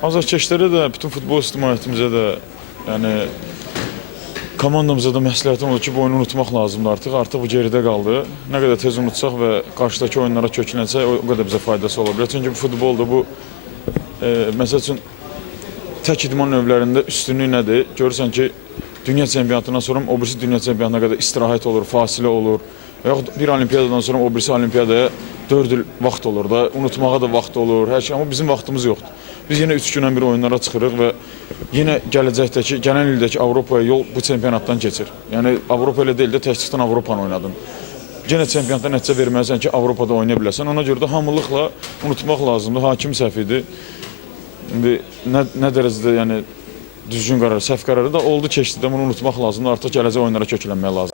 Azarkeşlərə də, bütün futbol ictimaiyyətimizə də, yəni komandamıza da məsləhətim olur ki, bu oyunu unutmaq lazımdır artıq. Artıq bu geridə qaldı. Nə qədər tez unutsaq və qarşıdakı oyunlara köklənsək, o qədər bizə faydası ola bilər. Çünki bu futbolda bu, məsəl üçün, tək idman növlərində üstünlük nədir? Görürsən ki, dünya çempionatından sonra o birisi dünya çempionatına qədər istirahət olur, fasilə olur. Və yaxud bir olimpiyadadan sonra o birisi olimpiyadaya 4 il vaxt olur da, unutmağa da vaxt olur, hər şey. Amma bizim vaxtımız yoxdur. Biz yenə 3 gündən bir oyunlara çıxırıq və yenə gələcəkdəki, gələn ildəki Avropaya yol bu çempionatdan keçir. Yəni Avropa ilə deyil də təkcikdən Avropanı oynadın. Yenə çempionatda nəticə verməlisən ki, Avropada oynaya biləsən. Ona görə də hamılıqla unutmaq lazımdır. Hakim səhv idi. İndi nə dərəcədə yəni düzgün qərar, səhv qərarı da oldu, keçdi də bunu unutmaq lazımdır. Artıq gələcək oyunlara köklənmək lazımdır.